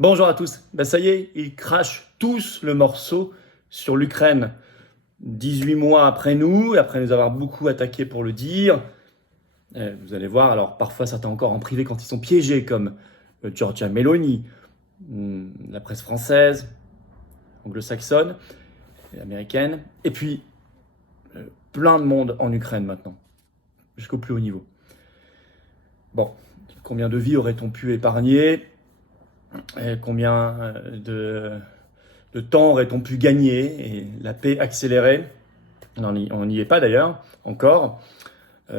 Bonjour à tous. Ben ça y est, ils crachent tous le morceau sur l'Ukraine. 18 mois après nous, et après nous avoir beaucoup attaqué pour le dire. Vous allez voir, alors parfois certains encore en privé quand ils sont piégés, comme Giorgia Meloni, la presse française, anglo-saxonne et américaine, et puis plein de monde en Ukraine maintenant, jusqu'au plus haut niveau. Bon, combien de vies aurait-on pu épargner? Et combien de temps aurait-on pu gagner et la paix accélérer? On n'y est pas d'ailleurs, encore. Et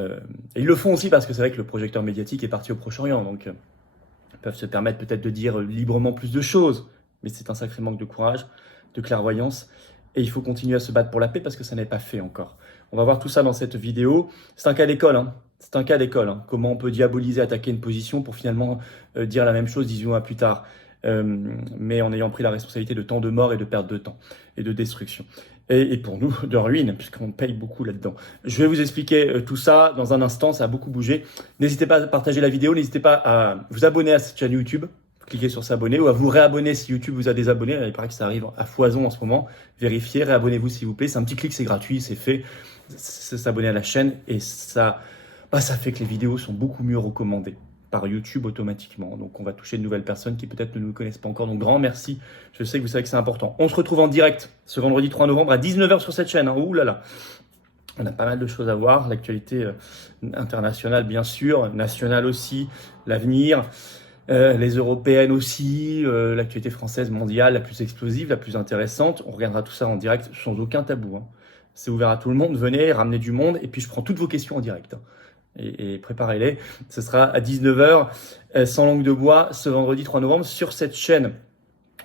ils le font aussi parce que c'est vrai que le projecteur médiatique est parti au Proche-Orient, donc ils peuvent se permettre peut-être de dire librement plus de choses, mais c'est un sacré manque de courage, de clairvoyance, et il faut continuer à se battre pour la paix parce que ça n'est pas fait encore. On va voir tout ça dans cette vidéo. C'est un cas d'école, hein. C'est un cas d'école. Hein. Comment on peut diaboliser, attaquer une position pour finalement dire la même chose 18 mois plus tard, mais en ayant pris la responsabilité de tant de morts et de perte de temps et de destruction. Et pour nous, de ruine, puisqu'on paye beaucoup là-dedans. Je vais vous expliquer tout ça dans un instant, ça a beaucoup bougé. N'hésitez pas à partager la vidéo, n'hésitez pas à vous abonner à cette chaîne YouTube, cliquez sur s'abonner, ou à vous réabonner si YouTube vous a désabonné. Il paraît que ça arrive à foison en ce moment. Vérifiez, réabonnez-vous s'il vous plaît. C'est un petit clic, c'est gratuit, c'est fait. C'est s'abonner à la chaîne et ça fait que les vidéos sont beaucoup mieux recommandées par YouTube automatiquement. Donc on va toucher de nouvelles personnes qui peut-être ne nous connaissent pas encore. Donc grand merci, je sais que vous savez que c'est important. On se retrouve en direct ce vendredi 3 novembre à 19h sur cette chaîne. Hein. Ouh là là, on a pas mal de choses à voir. L'actualité internationale bien sûr, nationale aussi, l'avenir, les européennes aussi, l'actualité française mondiale la plus explosive, la plus intéressante. On regardera tout ça en direct sans aucun tabou. Hein. C'est ouvert à tout le monde, venez, ramenez du monde et puis je prends toutes vos questions en direct. Hein. Et préparez-les. Ce sera à 19h, sans langue de bois, ce vendredi 3 novembre sur cette chaîne.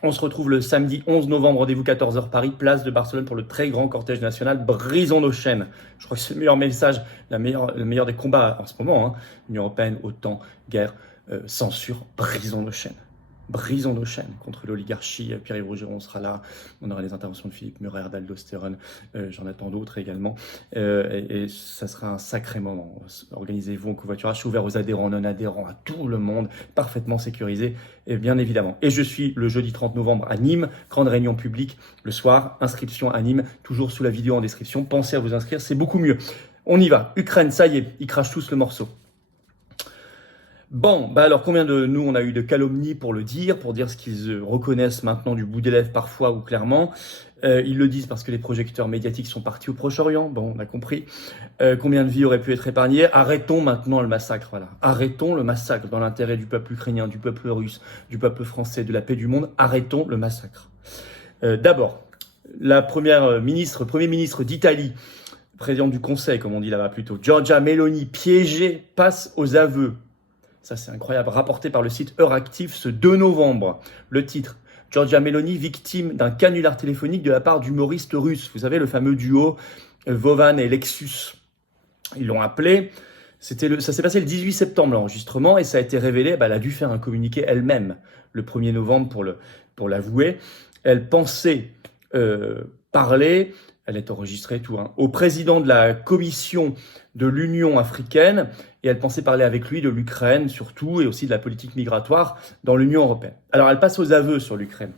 On se retrouve le samedi 11 novembre, rendez-vous 14h Paris, place de Barcelone pour le très grand cortège national. Brisons nos chaînes. Je crois que c'est le meilleur message, le meilleur des combats en ce moment. Hein. L'Union européenne, OTAN, guerre, censure, brisons nos chaînes. Brisons nos chaînes contre l'oligarchie. Pierre-Yves Rougeron sera là. On aura les interventions de Philippe Murer, d'Aldostérone. J'en attends d'autres également. Et ça sera un sacré moment. Organisez-vous en covoiturage. C'est ouvert aux adhérents, non-adhérents, à tout le monde. Parfaitement sécurisé, et bien évidemment. Et je suis le jeudi 30 novembre à Nîmes. Grande réunion publique le soir. Inscription à Nîmes. Toujours sous la vidéo en description. Pensez à vous inscrire, c'est beaucoup mieux. On y va. Ukraine, ça y est. Ils crachent tous le morceau. Bon, bah alors combien de nous on a eu de calomnies pour le dire, pour dire ce qu'ils reconnaissent maintenant du bout des lèvres parfois ou clairement. Ils le disent parce que les projecteurs médiatiques sont partis au Proche-Orient, bon on a compris. Combien de vies auraient pu être épargnées? Arrêtons maintenant le massacre, voilà. Arrêtons le massacre dans l'intérêt du peuple ukrainien, du peuple russe, du peuple français, de la paix du monde. Arrêtons le massacre. D'abord, la premier ministre d'Italie, présidente du Conseil comme on dit là-bas plutôt, Giorgia Meloni, piégée, passe aux aveux. Ça, c'est incroyable. Rapporté par le site Euractiv ce 2 novembre. Le titre, Giorgia Meloni, victime d'un canular téléphonique de la part d'humoristes russes. Vous savez, le fameux duo Vovan et Lexus. Ils l'ont appelé. Ça s'est passé le 18 septembre, l'enregistrement, et ça a été révélé. Elle a dû faire un communiqué elle-même le 1er novembre pour l'avouer. Elle pensait parler, elle est enregistrée tout, hein, au président de la commission de l'Union africaine, et elle pensait parler avec lui de l'Ukraine surtout, et aussi de la politique migratoire dans l'Union européenne. Alors elle passe aux aveux sur l'Ukraine.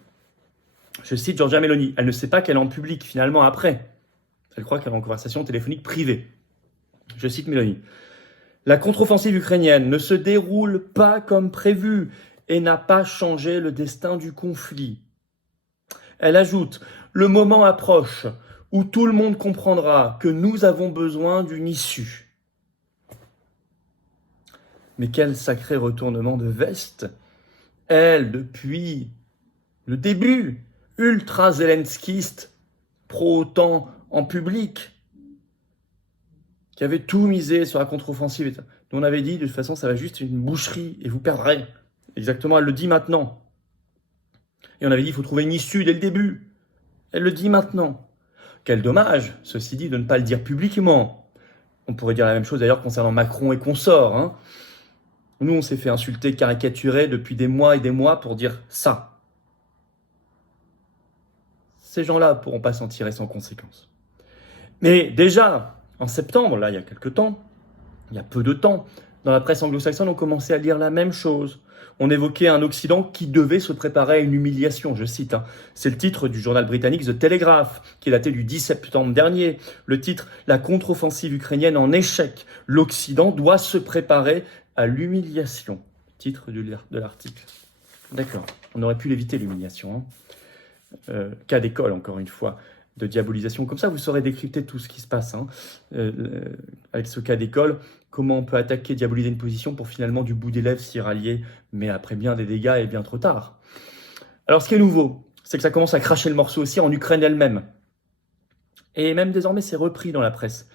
Je cite Giorgia Meloni, elle ne sait pas qu'elle est en public finalement après. Elle croit qu'elle est en conversation téléphonique privée. Je cite Meloni. La contre-offensive ukrainienne ne se déroule pas comme prévu et n'a pas changé le destin du conflit. Elle ajoute, le moment approche où tout le monde comprendra que nous avons besoin d'une issue. Mais quel sacré retournement de veste. Elle, depuis le début, ultra zelenskiste, pro-OTAN en public, qui avait tout misé sur la contre-offensive. Nous on avait dit, de toute façon, ça va juste une boucherie et vous perdrez. Exactement, elle le dit maintenant. Et on avait dit, il faut trouver une issue dès le début. Elle le dit maintenant. Quel dommage, ceci dit, de ne pas le dire publiquement. On pourrait dire la même chose d'ailleurs concernant Macron et consorts. Hein. Nous, on s'est fait insulter, caricaturer depuis des mois et des mois pour dire ça. Ces gens-là ne pourront pas s'en tirer sans conséquence. Mais déjà, en septembre, là, il y a quelques temps, il y a peu de temps, dans la presse anglo-saxonne, on commençait à lire la même chose. on évoquait un Occident qui devait se préparer à une humiliation, je cite. C'est le titre du journal britannique The Telegraph, qui est daté du 10 septembre dernier. Le titre « La contre-offensive ukrainienne en échec. L'Occident doit se préparer à l'humiliation ». Titre de l'article. D'accord, on aurait pu l'éviter l'humiliation. Cas d'école, encore une fois, de diabolisation. Comme ça, vous saurez décrypter tout ce qui se passe. Avec ce cas d'école, comment on peut attaquer, diaboliser une position pour finalement du bout des lèvres s'y rallier, mais après bien des dégâts et bien trop tard. Alors, ce qui est nouveau, c'est que ça commence à cracher le morceau aussi en Ukraine elle-même. Et même désormais, c'est repris dans la presse.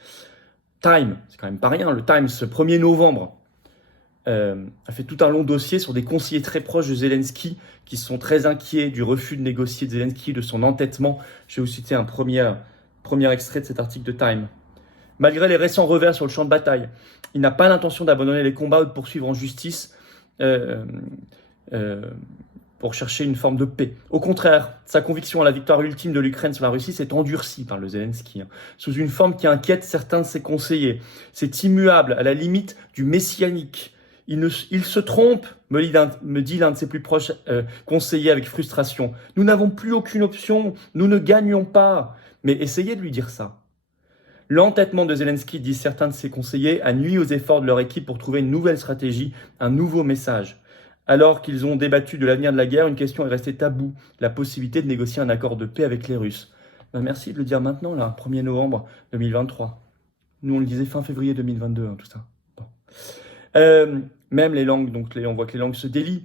Time, c'est quand même pas rien, le Times, ce 1er novembre, a fait tout un long dossier sur des conseillers très proches de Zelensky qui sont très inquiets du refus de négocier de Zelensky, de son entêtement. Je vais vous citer un premier extrait de cet article de Time. Malgré les récents revers sur le champ de bataille, il n'a pas l'intention d'abandonner les combats ou de poursuivre en justice pour chercher une forme de paix. Au contraire, sa conviction à la victoire ultime de l'Ukraine sur la Russie s'est endurcie par le Zelensky, sous une forme qui inquiète certains de ses conseillers. C'est immuable, à la limite du messianique. Il se trompe, me dit l'un de ses plus proches conseillers avec frustration. Nous n'avons plus aucune option, nous ne gagnons pas. Mais essayez de lui dire ça. L'entêtement de Zelensky, disent certains de ses conseillers, a nui aux efforts de leur équipe pour trouver une nouvelle stratégie, un nouveau message. Alors qu'ils ont débattu de l'avenir de la guerre, une question est restée taboue, la possibilité de négocier un accord de paix avec les Russes. Merci de le dire maintenant, là, 1er novembre 2023. Nous, on le disait fin février 2022, tout ça. Bon. Même les langues, donc on voit que les langues se délient.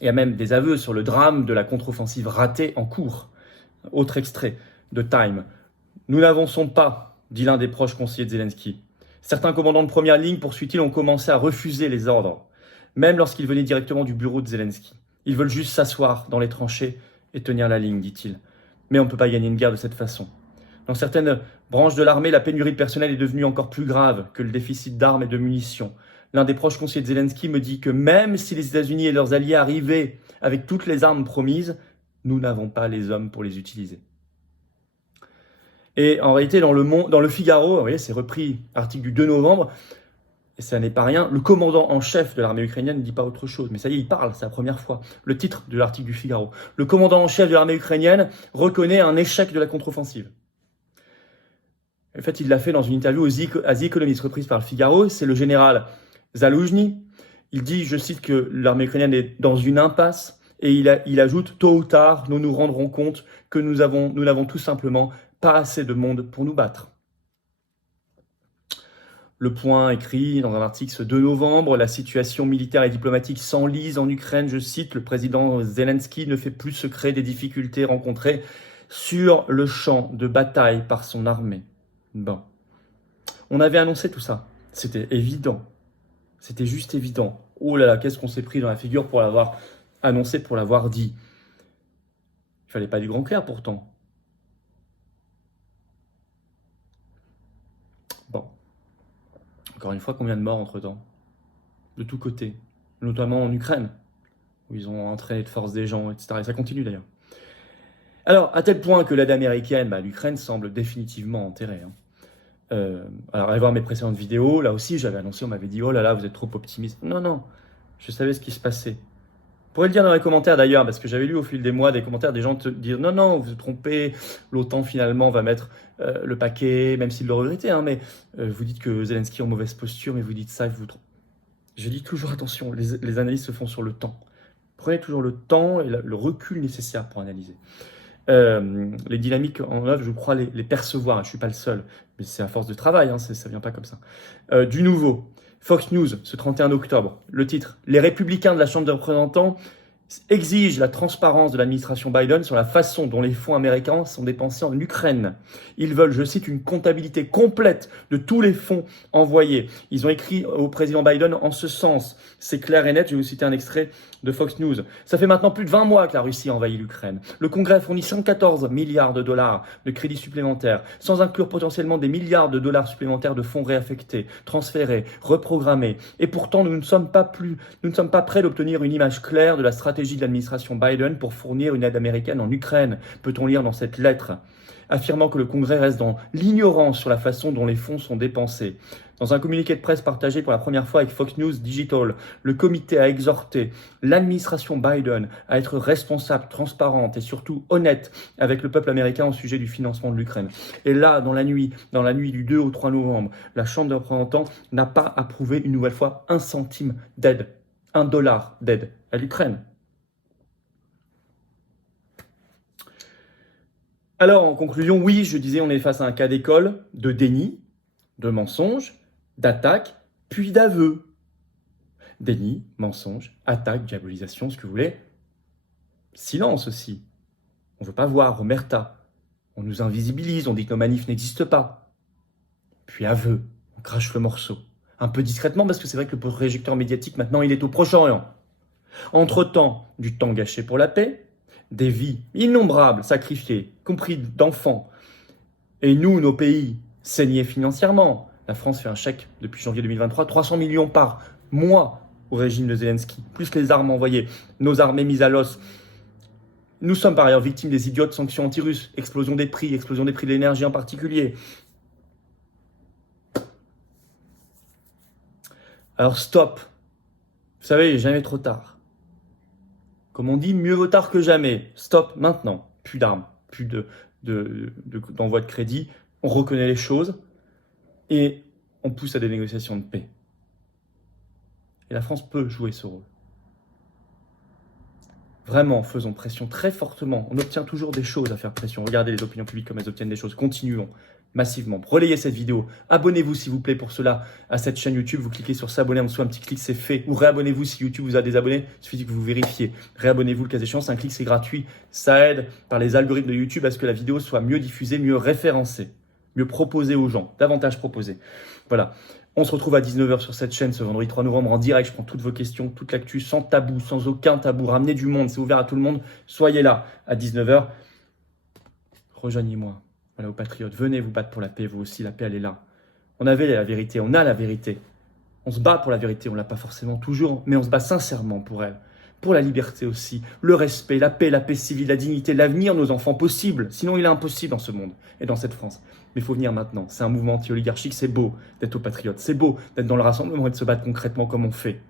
Il y a même des aveux sur le drame de la contre-offensive ratée en cours. Autre extrait de Time. Nous n'avançons pas, dit l'un des proches conseillers de Zelensky. Certains commandants de première ligne, poursuit-il, ont commencé à refuser les ordres, même lorsqu'ils venaient directement du bureau de Zelensky. Ils veulent juste s'asseoir dans les tranchées et tenir la ligne, dit-il. Mais on ne peut pas gagner une guerre de cette façon. Dans certaines branches de l'armée, la pénurie de personnel est devenue encore plus grave que le déficit d'armes et de munitions. L'un des proches conseillers de Zelensky me dit que même si les États-Unis et leurs alliés arrivaient avec toutes les armes promises, nous n'avons pas les hommes pour les utiliser. Et en réalité, dans le Figaro, vous voyez, c'est repris, article du 2 novembre, et ça n'est pas rien, le commandant en chef de l'armée ukrainienne ne dit pas autre chose, mais ça y est, il parle, c'est la première fois. Le titre de l'article du Figaro. Le commandant en chef de l'armée ukrainienne reconnaît un échec de la contre-offensive. En fait, il l'a fait dans une interview à The Economist, reprise par le Figaro. C'est le général Zaloujny. Il dit, je cite, que l'armée ukrainienne est dans une impasse et il ajoute, tôt ou tard, nous nous rendrons compte que nous n'avons tout simplement pas assez de monde pour nous battre. Le Point écrit dans un article ce 2 novembre, la situation militaire et diplomatique s'enlise en Ukraine. Je cite, le président Zelensky ne fait plus secret des difficultés rencontrées sur le champ de bataille par son armée. Bon, on avait annoncé tout ça, c'était évident, c'était juste évident. Oh là là, qu'est-ce qu'on s'est pris dans la figure pour l'avoir annoncé, pour l'avoir dit. Il fallait pas du grand clair pourtant. Bon, encore une fois, combien de morts entre-temps? De tous côtés, notamment en Ukraine, où ils ont entraîné de force des gens, etc. Et ça continue d'ailleurs. Alors, à tel point que l'aide américaine, l'Ukraine semble définitivement enterrée. Alors, allez voir mes précédentes vidéos. Là aussi, j'avais annoncé, on m'avait dit « Oh là là, vous êtes trop optimiste. » Non, je savais ce qui se passait. Vous pourrez le dire dans les commentaires d'ailleurs, parce que j'avais lu au fil des mois des commentaires des gens te dire « Non, vous vous trompez, l'OTAN finalement va mettre le paquet, même s'ils le regrettaient, mais vous dites que Zelensky est en mauvaise posture, mais vous dites ça et vous vous trompez. » Je dis toujours attention, les analyses se font sur le temps. Prenez toujours le temps et le recul nécessaire pour analyser. Les dynamiques en œuvre, je crois les percevoir. Je ne suis pas le seul, mais c'est à force de travail, ça ne vient pas comme ça. Du nouveau, Fox News, ce 31 octobre, le titre « Les républicains de la Chambre des représentants exigent la transparence de l'administration Biden sur la façon dont les fonds américains sont dépensés en Ukraine. Ils veulent, je cite, une comptabilité complète de tous les fonds envoyés. » Ils ont écrit au président Biden en ce sens. C'est clair et net, je vais vous citer un extrait de Fox News. Ça fait maintenant plus de 20 mois que la Russie a envahi l'Ukraine. Le Congrès a fourni 114 milliards de dollars de crédits supplémentaires, sans inclure potentiellement des milliards de dollars supplémentaires de fonds réaffectés, transférés, reprogrammés. Et pourtant, nous ne sommes pas prêts d'obtenir une image claire de la stratégie stratégie de l'administration Biden pour fournir une aide américaine en Ukraine, peut-on lire dans cette lettre, affirmant que le Congrès reste dans l'ignorance sur la façon dont les fonds sont dépensés. Dans un communiqué de presse partagé pour la première fois avec Fox News Digital, le comité a exhorté l'administration Biden à être responsable, transparente et surtout honnête avec le peuple américain au sujet du financement de l'Ukraine. Et là, dans la nuit du 2 au 3 novembre, la Chambre des représentants n'a pas approuvé une nouvelle fois un centime d'aide, $1 d'aide à l'Ukraine. Alors, en conclusion, oui, je disais, on est face à un cas d'école de déni, de mensonge, d'attaque, puis d'aveu. Déni, mensonge, attaque, diabolisation, ce que vous voulez. Silence aussi. On ne veut pas voir, omerta. On nous invisibilise, on dit que nos manifs n'existent pas. Puis aveu, on crache le morceau. Un peu discrètement, parce que c'est vrai que le projecteur médiatique, maintenant, il est au Proche-Orient. Entre-temps, du temps gâché pour la paix, des vies innombrables sacrifiées, compris d'enfants. Et nous, nos pays, saignés financièrement. La France fait un chèque depuis janvier 2023, 300 millions par mois au régime de Zelensky, plus les armes envoyées, nos armées mises à l'os. Nous sommes par ailleurs victimes des idiotes sanctions anti-russes, explosion des prix de l'énergie en particulier. Alors stop. Vous savez, il n'est jamais trop tard. Comme on dit, mieux vaut tard que jamais. Stop maintenant. Plus d'armes, plus d'envoi de crédit. On reconnaît les choses et on pousse à des négociations de paix. Et la France peut jouer ce rôle. Vraiment, faisons pression très fortement. On obtient toujours des choses à faire pression. Regardez les opinions publiques comme elles obtiennent des choses. Continuons massivement. Relayez cette vidéo. Abonnez-vous s'il vous plaît pour cela à cette chaîne YouTube. Vous cliquez sur s'abonner en dessous, un petit clic, c'est fait. Ou réabonnez-vous si YouTube vous a désabonné. Il suffit que vous vérifiez. Réabonnez-vous le cas échéant. C'est un clic, c'est gratuit. Ça aide par les algorithmes de YouTube à ce que la vidéo soit mieux diffusée, mieux référencée, mieux proposée aux gens, davantage proposée. Voilà. On se retrouve à 19h sur cette chaîne ce vendredi 3 novembre en direct. Je prends toutes vos questions, toute l'actu, sans tabou, sans aucun tabou. Ramenez du monde, c'est ouvert à tout le monde. Soyez là à 19h. Rejoignez-moi. Voilà, aux patriotes. Venez vous battre pour la paix, vous aussi. La paix, elle est là. On avait la vérité, on a la vérité. On se bat pour la vérité, on ne l'a pas forcément toujours, mais on se bat sincèrement pour elle. Pour la liberté aussi, le respect, la paix civile, la dignité, l'avenir de nos enfants possible. Sinon, il est impossible dans ce monde et dans cette France. Mais il faut venir maintenant. C'est un mouvement anti-oligarchique. C'est beau d'être aux patriotes. C'est beau d'être dans le rassemblement et de se battre concrètement comme on fait.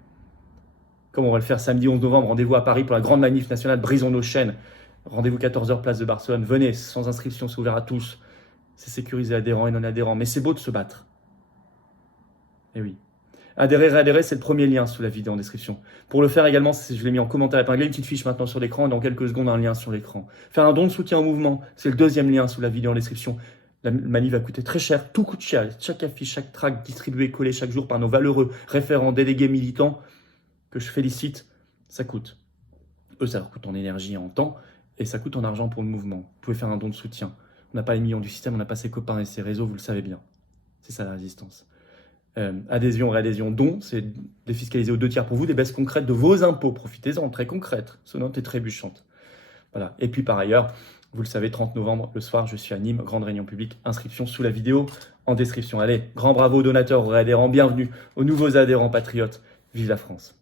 Comme on va le faire samedi 11 novembre. Rendez-vous à Paris pour la grande manif nationale. Brisons nos chaînes. Rendez-vous 14h, place de Barcelone. Venez, sans inscription, c'est ouvert à tous. C'est sécurisé, adhérents et non-adhérents. Mais c'est beau de se battre. Et oui. Adhérer, réadhérer, c'est le premier lien sous la vidéo en description. Pour le faire également, je l'ai mis en commentaire épinglé, une petite fiche maintenant sur l'écran, et dans quelques secondes, un lien sur l'écran. Faire un don de soutien au mouvement, c'est le deuxième lien sous la vidéo en description. La manif va coûter très cher, tout coûte cher. Chaque affiche, chaque tract distribué, collé chaque jour par nos valeureux référents, délégués, militants, que je félicite, ça coûte. Eux, ça leur coûte en énergie et en temps, et ça coûte en argent pour le mouvement. Vous pouvez faire un don de soutien. On n'a pas les millions du système, on n'a pas ses copains et ses réseaux, vous le savez bien. C'est ça la résistance. Adhésion, réadhésion, don, c'est défiscaliser aux 2/3 pour vous des baisses concrètes de vos impôts. Profitez-en, très concrètes, sonnantes et trébuchantes. Voilà. Et puis par ailleurs, vous le savez, 30 novembre, le soir, je suis à Nîmes, grande réunion publique, inscription sous la vidéo en description. Allez, grand bravo aux donateurs, aux réadhérents, bienvenue aux nouveaux adhérents patriotes. Vive la France!